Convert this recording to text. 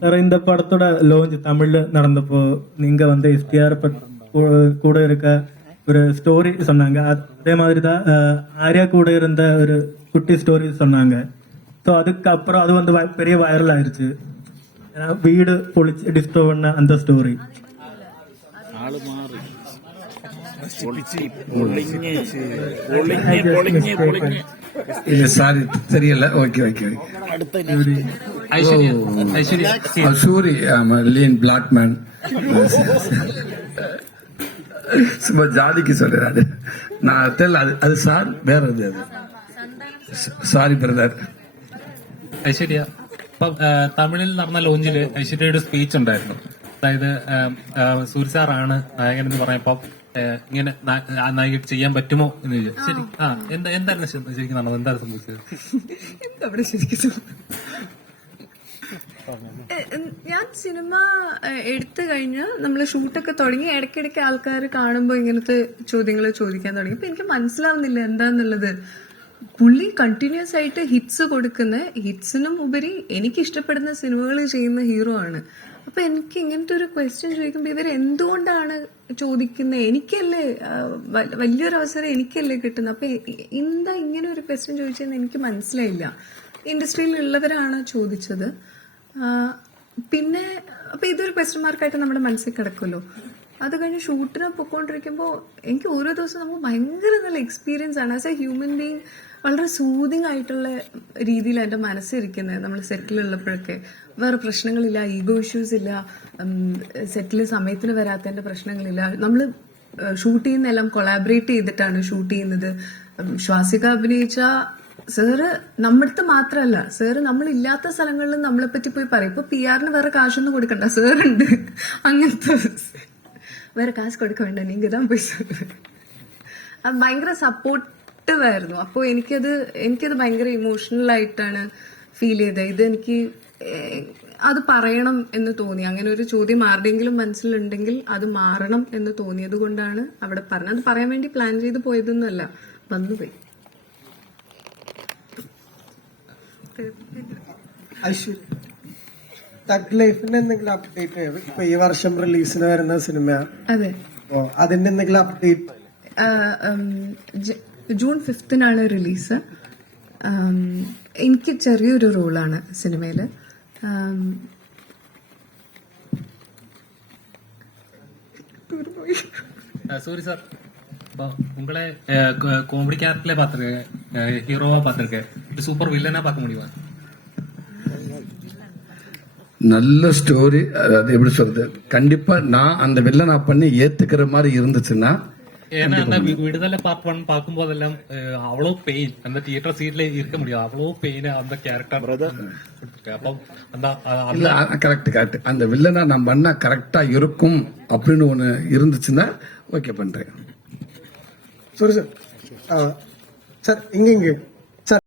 Sir இந்த படத்தோட லோஞ்ச் தமிழ்ல நடந்தப்போ நீங்க வந்து எஸ்பிஆர் கூட இருக்க ஒரு ஸ்டோரி சொன்னாங்க. அதே மாதிரிதான் ஆர்யா கூட இருந்த ஒரு குட்டி ஸ்டோரி சொன்னாங்க. ஸோ அதுக்கப்புறம் அது வந்து பெரிய வைரல் ஆயிருச்சு. வீடு பொழிச்சு டிஸ்டோ பண்ண அந்த ஸ்டோரி சாரி தெரியல. Okay okay അടുത്ത Aishwarya Aishwarya Soori lean black man சும்மா ஜாலிக்கு சொல்றாரு நான் தெரியல அது அது சார் வேற அது அது சாரி பிரதர் ഐശ്വര്യ ഇപ്പം ആ, തമിഴിൽ നടന്ന ലോഞ്ചില് ഐശ്വര്യയുടെ സ്പീച്ച് ഉണ്ടായിരുന്നു അതായത് ആ, ആ, സൂര്യ സാറാണ് നായകൻ എന്ന് പറഞ്ഞപ്പോ ആ, ഇങ്ങനെ നാ- ആ നായികയ്ക്ക് ചെയ്യാൻ പറ്റുമോ എന്ന് ചോദിച്ചു ശരി ആ എന്താ എന്തായിരുന്നു ശ- ശരിക്കും നടന്നത് എന്താണ് സംഭവിച്ചത് എന്താ അവിടെ ശരിക്കും സംഭവം? എ, എ, ഞാൻ സിനിമ എടുത്തു കഴിഞ്ഞാൽ നമ്മൾ ഷൂട്ടൊക്കെ തുടങ്ങി ഇടയ്ക്കിടയ്ക്ക് ആൾക്കാർ കാണുമ്പോൾ ഇങ്ങനത്തെ ചോദ്യങ്ങൾ ചോദിക്കാൻ തുടങ്ങി. അപ്പം എനിക്ക് മനസ്സിലാവുന്നില്ല എന്താന്നുള്ളത്. പുള്ളി കണ്ടിന്യൂസ് ആയിട്ട് ഹിറ്റ്സ് കൊടുക്കുന്ന ഹിറ്റ്സിനും ഉപരി എനിക്ക് ഇഷ്ടപ്പെടുന്ന സിനിമകൾ ചെയ്യുന്ന ഹീറോ ആണ്. അപ്പൊ എനിക്ക് ഇങ്ങനത്തെ ഒരു ക്വസ്റ്റ്യൻ ചോദിക്കുമ്പോൾ ഇവർ എന്തുകൊണ്ടാണ് ചോദിക്കുന്നത് എനിക്കല്ലേ വലിയൊരു അവസരം എനിക്കല്ലേ കിട്ടുന്നത് അപ്പൊ എന്താ ഇങ്ങനെ ഒരു ക്വസ്റ്റ്യൻ ചോദിച്ചതെന്ന് എനിക്ക് മനസ്സിലായില്ല. ഇൻഡസ്ട്രിയിൽ ഉള്ളവരാണ് ചോദിച്ചത്. പിന്നെ അപ്പൊ ഇതൊരു ക്വസ്റ്റ്യൻ മാർക്കായിട്ട് നമ്മുടെ മനസ്സിൽ കിടക്കുമല്ലോ. അത് കഴിഞ്ഞ് ഷൂട്ടിന് പൊക്കോണ്ടിരിക്കുമ്പോൾ എനിക്ക് ഓരോ ദിവസവും നമുക്ക് ഭയങ്കര നല്ല എക്സ്പീരിയൻസ് ആണ്. ആസ് എ ഹ്യൂമൻ ബീങ് വളരെ സൂതിങ് ആയിട്ടുള്ള രീതിയിൽ എന്റെ മനസ്സിരിക്കുന്നത് നമ്മൾ സെറ്റിലുള്ളപ്പോഴൊക്കെ വേറെ പ്രശ്നങ്ങളില്ല ഈഗോ ഇഷ്യൂസ് ഇല്ല സെറ്റിൽ സമയത്തിന് വരാത്തതിന്റെ പ്രശ്നങ്ങളില്ല. നമ്മൾ ഷൂട്ട് ചെയ്യുന്നതെല്ലാം കൊളാബറേറ്റ് ചെയ്തിട്ടാണ് ഷൂട്ട് ചെയ്യുന്നത്. ശ്വാസിക അഭിനയിച്ച സാറ് നമ്മടുത്ത് മാത്രമല്ല സാറ് നമ്മളില്ലാത്ത സ്ഥലങ്ങളിലും നമ്മളെ പറ്റി പോയി പറയും. ഇപ്പൊ പി ആറിന് വേറെ കാശൊന്നും കൊടുക്കണ്ട സാറുണ്ട്. അങ്ങനത്തെ വേറെ കാശ് കൊടുക്കണ്ട വേണ്ട നീങ്ക താൻ പോയി അത് ഭയങ്കര സപ്പോർട്ടീവായിരുന്നു അപ്പോൾ എനിക്കത് എനിക്കത് ഭയങ്കര ഇമോഷണൽ ആയിട്ടാണ് ഫീൽ ചെയ്തത്. ഇത് എനിക്ക് അത് പറയണം എന്ന് തോന്നി. അങ്ങനെ ഒരു ചോദ്യം ആരുടെയെങ്കിലും മനസ്സിലുണ്ടെങ്കിൽ അത് മാറണം എന്ന് തോന്നിയത് കൊണ്ടാണ് അവിടെ പറഞ്ഞത്. അത് പറയാൻ വേണ്ടി പ്ലാൻ ചെയ്ത് പോയതൊന്നുമല്ല വന്നുപോയി. തഗ് ലൈഫിന്റെ എന്തെങ്കിലും അപ്ഡേറ്റ് ഇപ്പൊ ഈ വർഷം റിലീസിന് വരുന്ന സിനിമയാണ് അതെ. അതിന്റെ എന്തെങ്കിലും അപ്ഡേറ്റ് ജൂൺ ഫിഫ്തിനാണ് റിലീസ് എനിക്ക് ചെറിയൊരു റോളാണ് സിനിമയിൽ സോറി സാർ உங்களை காமெடி கேரக்டர்ல பார்த்துருக்கேன் ஹீரோவா பார்த்துருக்கேன் இது சூப்பர் வில்லனா பார்க்க முடியுமா நல்ல ஸ்டோரி அது எப்படி சொல்றது கண்டிப்பா நான் அந்த வில்லனா பண்ணி ஏத்துக்கிற மாதிரி இருந்துச்சுன்னா ஏன்னா அந்த விடுதலை பார்ட் ஒன் பார்க்கும் போதெல்லாம் அவ்வளவு பெயின் அந்த தியேட்டர் சீட்ல இருக்க முடியாது அவ்வளவு பெயின் அந்த கேரக்டர் அப்போ அந்த அ- அந்த இல்ல கரெக்ட் கரெக்ட் அந்த வில்லனா நான் பண்ணா கரெக்டா இருக்கும் அப்படின்னு ஒண்ணு இருந்துச்சுன்னா ஓகே பண்றேன் സോറി സർ സാർ ഇങ്ങ ഇങ്ങ